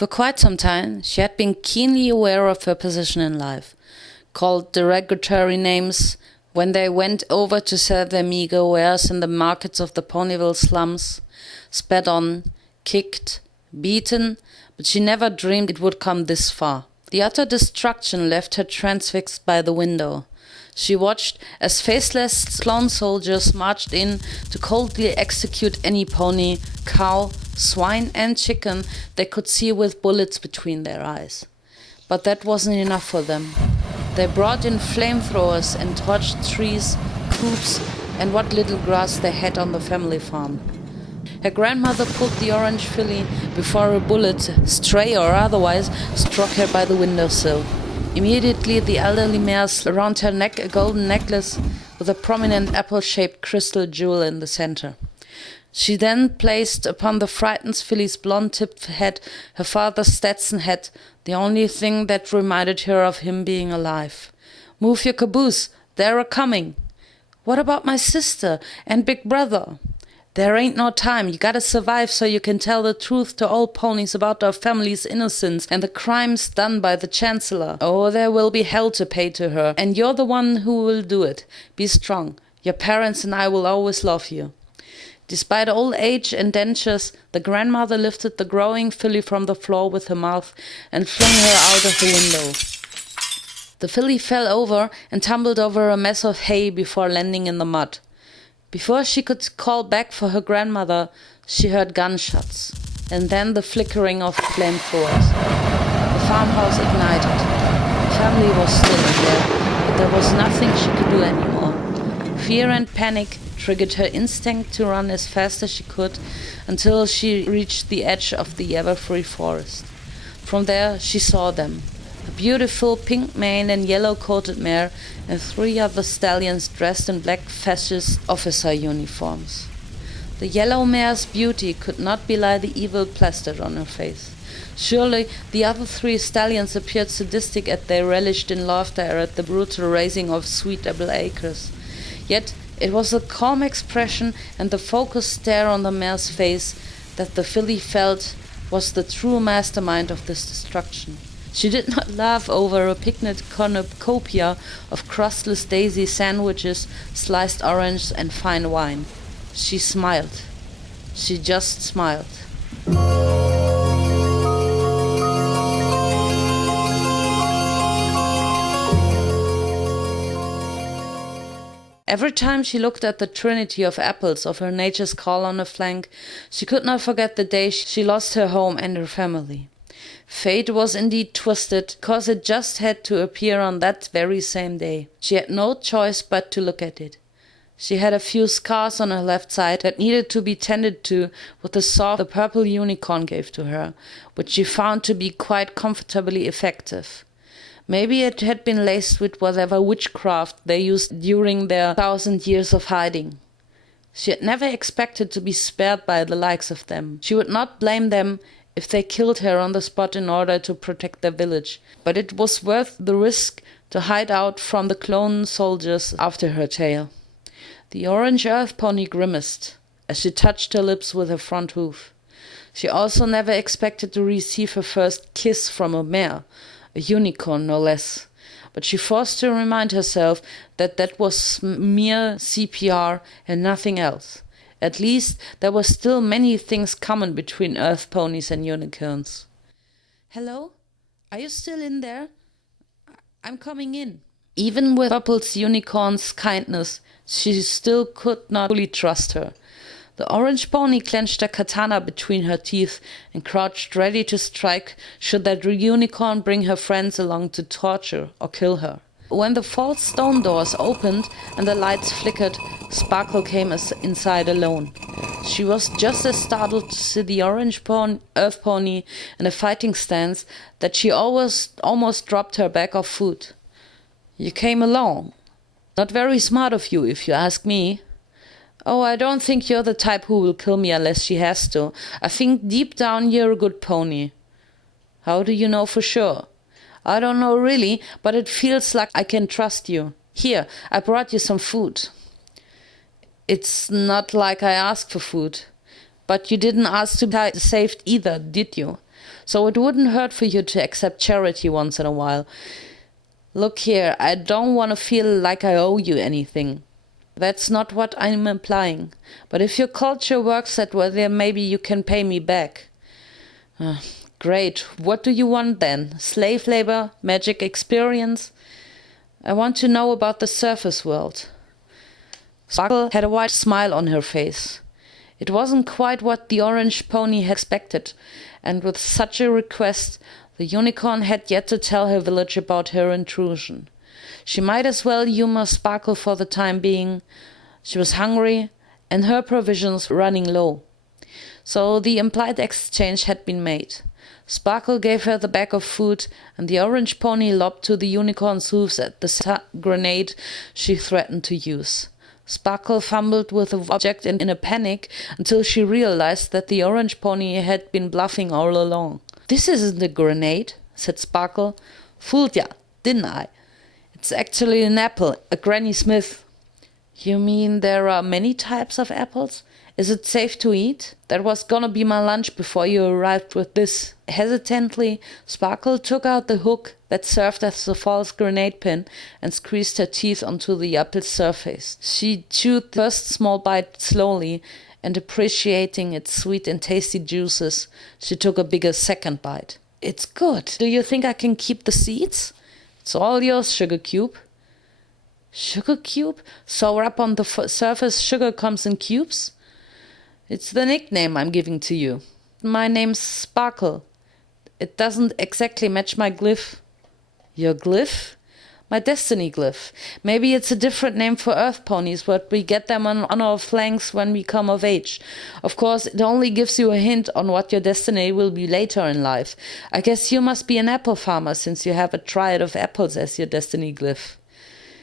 For quite some time, she had been keenly aware of her position in life, called derogatory names when they went over to sell their meager wares in the markets of the Ponyville slums, spat on, kicked, beaten, but she never dreamed it would come this far. The utter destruction left her transfixed by the window. She watched as faceless clone soldiers marched in to coldly execute any pony, cow, swine and chicken they could see with bullets between their eyes. But that wasn't enough for them. They brought in flamethrowers and torched trees, coops and what little grass they had on the family farm. Her grandmother pulled the orange filly before a bullet, stray or otherwise, struck her by the windowsill. Immediately the elderly mare's around her neck a golden necklace with a prominent apple-shaped crystal jewel in the center. She then placed upon the frightened filly's blonde-tipped head her father's Stetson hat, the only thing that reminded her of him being alive. "Move your caboose, they're a-coming." "What about my sister and big brother?" "There ain't no time, you gotta survive so you can tell the truth to all ponies about our family's innocence and the crimes done by the Chancellor. Oh, there will be hell to pay to her, and you're the one who will do it. Be strong, your parents and I will always love you." Despite old age and dentures, the grandmother lifted the growing filly from the floor with her mouth and flung her out of the window. The filly fell over and tumbled over a mess of hay before landing in the mud. Before she could call back for her grandmother, she heard gunshots, and then the flickering of flamethrowers. The farmhouse ignited. The family was still in there, but there was nothing she could do anymore. Fear and panic triggered her instinct to run as fast as she could until she reached the edge of the ever-free forest. From there she saw them. A beautiful pink-maned and yellow-coated mare and 3 other stallions dressed in black fascist officer uniforms. The yellow mare's beauty could not belie the evil plastered on her face. Surely the other 3 stallions appeared sadistic as they relished in laughter at the brutal razing of sweet apple acres. Yet it was the calm expression and the focused stare on the mare's face that the filly felt was the true mastermind of this destruction. She did not laugh over a picnic cornucopia of crustless daisy sandwiches, sliced orange and fine wine. She smiled. She just smiled. Every time she looked at the trinity of apples of her nature's call on her flank, she could not forget the day she lost her home and her family. Fate was indeed twisted, because it just had to appear on that very same day. She had no choice but to look at it. She had a few scars on her left side that needed to be tended to with the saw the purple unicorn gave to her, which she found to be quite comfortably effective. Maybe it had been laced with whatever witchcraft they used during their 1,000 years of hiding. She had never expected to be spared by the likes of them. She would not blame them if they killed her on the spot in order to protect their village, but it was worth the risk to hide out from the clone soldiers after her tail. The orange earth pony grimaced as she touched her lips with her front hoof. She also never expected to receive her first kiss from a mare, a unicorn no less, but she forced to remind herself that that was mere CPR and nothing else. At least there were still many things common between earth ponies and unicorns. "Hello? Are you still in there? I'm coming in." Even with Purple's unicorn's kindness, she still could not fully trust her. The orange pony clenched a katana between her teeth and crouched ready to strike should that unicorn bring her friends along to torture or kill her. When the false stone doors opened and the lights flickered, Sparkle came inside alone. She was just as startled to see the orange earth pony in a fighting stance that she almost dropped her bag of food. "You came alone. Not very smart of you, if you ask me." "Oh, I don't think you're the type who will kill me unless she has to. I think deep down you're a good pony." "How do you know for sure?" "I don't know really, but it feels like I can trust you. Here, I brought you some food." "It's not like I asked for food." "But you didn't ask to be saved either, did you? So it wouldn't hurt for you to accept charity once in a while. Look here, I don't want to feel like I owe you anything. That's not what I'm implying. But if your culture works that way, then maybe you can pay me back. Great. What do you want then? Slave labor? Magic experience? I want to know about the surface world. Sparkle had a wide smile on her face. It wasn't quite what the orange pony had expected, and with such a request, the unicorn had yet to tell her village about her intrusion. She might as well humor Sparkle for the time being. She was hungry, and her provisions running low. So the implied exchange had been made. Sparkle gave her the bag of food, and the orange pony lopped to the unicorn's hooves at the grenade she threatened to use. Sparkle fumbled with the object in a panic until she realized that the orange pony had been bluffing all along. "This isn't a grenade," said Sparkle. "Fooled ya, didn't I? It's actually an apple, a Granny Smith." "You mean there are many types of apples? Is it safe to eat? That was gonna be my lunch before you arrived with this." Hesitantly, Sparkle took out the hook that served as a false grenade pin and squeezed her teeth onto the apple's surface. She chewed the first small bite slowly, and appreciating its sweet and tasty juices, she took a bigger second bite. "It's good. Do you think I can keep the seeds?" "It's all yours, Sugar Cube." "Sugar Cube? So up on the surface sugar comes in cubes?" "It's the nickname I'm giving to you." "My name's Sparkle. It doesn't exactly match my glyph." "Your glyph?" "My destiny glyph. Maybe it's a different name for earth ponies, but we get them on our flanks when we come of age. Of course, it only gives you a hint on what your destiny will be later in life. I guess you must be an apple farmer since you have a triad of apples as your destiny glyph."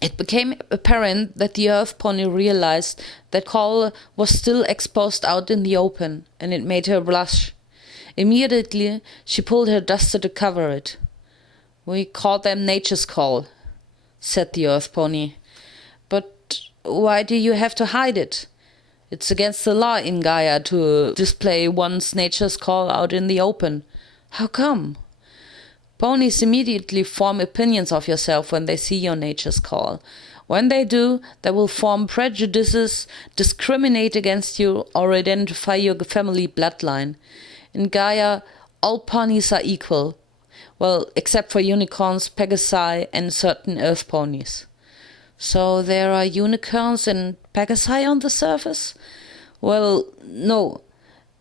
It became apparent that the earth pony realized that Call was still exposed out in the open, and it made her blush. Immediately, she pulled her duster to cover it. "We call them nature's call," said the earth pony. "But why do you have to hide it? It's against the law in Gaia to display one's nature's call out in the open. How come?" "Ponies immediately form opinions of yourself when they see your nature's call. When they do, they will form prejudices, discriminate against you, or identify your family bloodline. In Gaia, all ponies are equal. Well, except for unicorns, Pegasi, and certain earth ponies." "So there are unicorns and Pegasi on the surface?" "Well, no.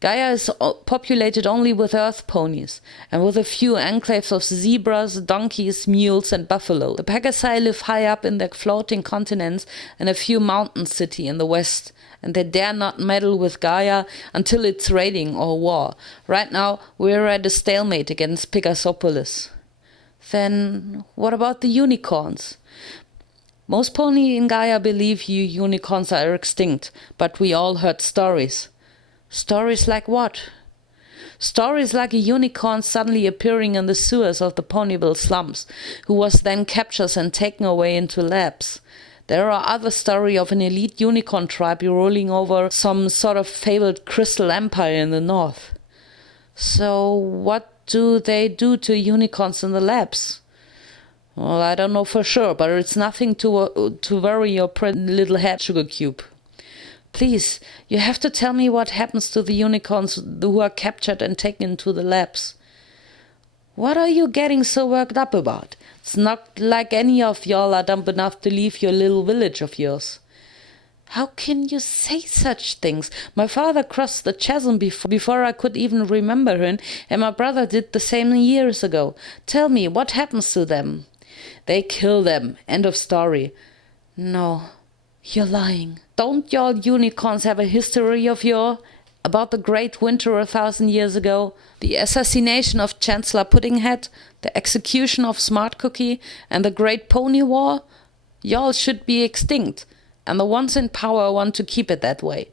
Gaia is populated only with earth ponies, and with a few enclaves of zebras, donkeys, mules, and buffalo. The Pegasi live high up in their floating continents and a few mountain city in the west, and they dare not meddle with Gaia until it's raiding or war. Right now, we're at a stalemate against Pegasopolis." "Then what about the unicorns?" "Most pony in Gaia believe you unicorns are extinct, but we all heard stories." "Stories like what?" "Stories like a unicorn suddenly appearing in the sewers of the Ponyville slums, who was then captured and taken away into labs. There are other stories of an elite unicorn tribe ruling over some sort of fabled crystal empire in the north." "So what do they do to unicorns in the labs?" "Well, I don't know for sure, but it's nothing to worry your pretty little head, Sugar Cube." "Please, you have to tell me what happens to the unicorns who are captured and taken into the labs." "What are you getting so worked up about? It's not like any of y'all are dumb enough to leave your little village of yours." "How can you say such things? My father crossed the chasm before I could even remember him, and my brother did the same years ago. Tell me, what happens to them?" "They kill them. End of story." "No, you're lying. Don't y'all unicorns have a history of about the Great Winter 1,000 years ago, the assassination of Chancellor Puddinghead, the execution of Smart Cookie, and the Great Pony War? Y'all should be extinct, and the ones in power want to keep it that way.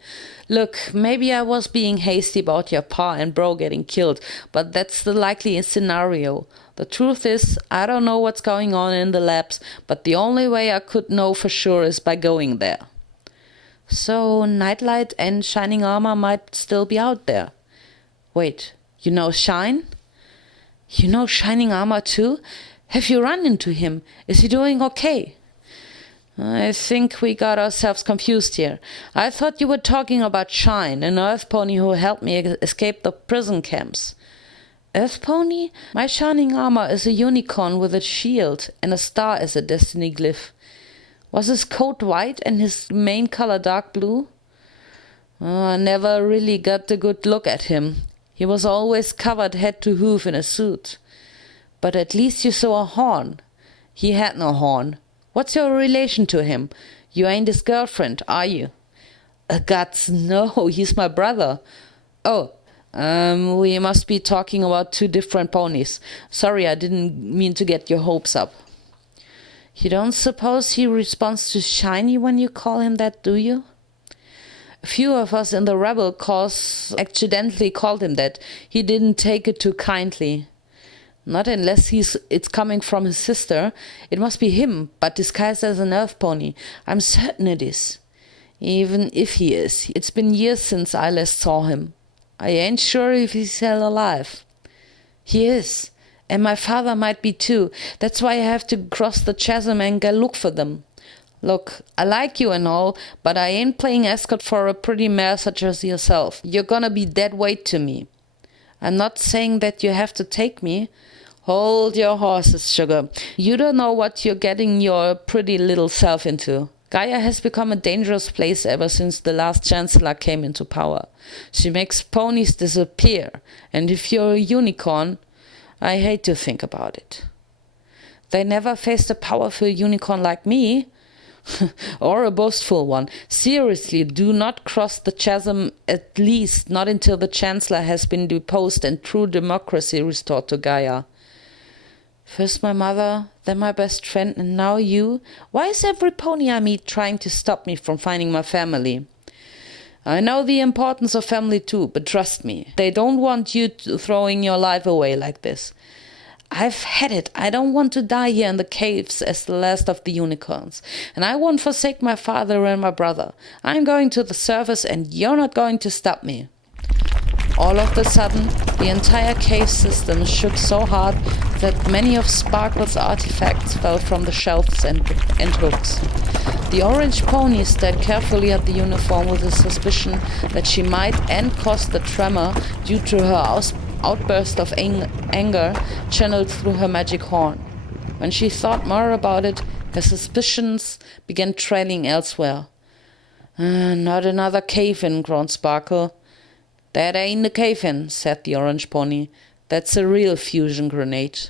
Look, maybe I was being hasty about your pa and bro getting killed, but that's the likely scenario. The truth is, I don't know what's going on in the labs, but the only way I could know for sure is by going there." "So Nightlight and Shining Armor might still be out there." "Wait, you know Shine?" You know Shining Armor too? Have you run into him? Is he doing okay? I think we got ourselves confused here. I thought you were talking about Shine, an Earth pony who helped me escape the prison camps. Earth pony? My Shining Armor is a unicorn with a shield and a star as a destiny glyph. Was his coat white and his main color dark blue? I never really got a good look at him. He was always covered head to hoof in a suit. But at least you saw a horn. He had no horn. What's your relation to him? You ain't his girlfriend, are you? Guts, no, he's my brother. Oh, we must be talking about two different ponies. Sorry, I didn't mean to get your hopes up. You don't suppose he responds to Shiny when you call him that, do you? A few of us in the rebel cause accidentally called him that. He didn't take it too kindly. Not unless it's coming from his sister. It must be him, but disguised as an Earth pony. I'm certain it is. Even if he is, it's been years since I last saw him. I ain't sure if he's still alive. He is, and my father might be too. That's why I have to cross the chasm and go look for them. Look, I like you and all, but I ain't playing escort for a pretty mare such as yourself. You're gonna be dead weight to me. I'm not saying that you have to take me. Hold your horses, sugar. You don't know what you're getting your pretty little self into. Gaia has become a dangerous place ever since the last Chancellor came into power. She makes ponies disappear, and if you're a unicorn, I hate to think about it. They never faced a powerful unicorn like me. Or a boastful one. Seriously, do not cross the chasm, at least not until the Chancellor has been deposed and true democracy restored to Gaia. First my mother, then my best friend, and now you. Why is every pony I meet trying to stop me from finding my family? I know the importance of family too, but trust me, they don't want you throwing your life away like this. I've had it. I don't want to die here in the caves as the last of the unicorns. And I won't forsake my father and my brother. I'm going to the surface and you're not going to stop me. All of a sudden, the entire cave system shook so hard that many of Sparkle's artifacts fell from the shelves and hooks. The orange pony stared carefully at the uniform with a suspicion that she might end cause the tremor due to her outburst of anger channeled through her magic horn. When she thought more about it, her suspicions began trailing elsewhere. Not another cave-in, groaned Sparkle. That ain't a cave-in, said the orange pony. That's a real fusion grenade.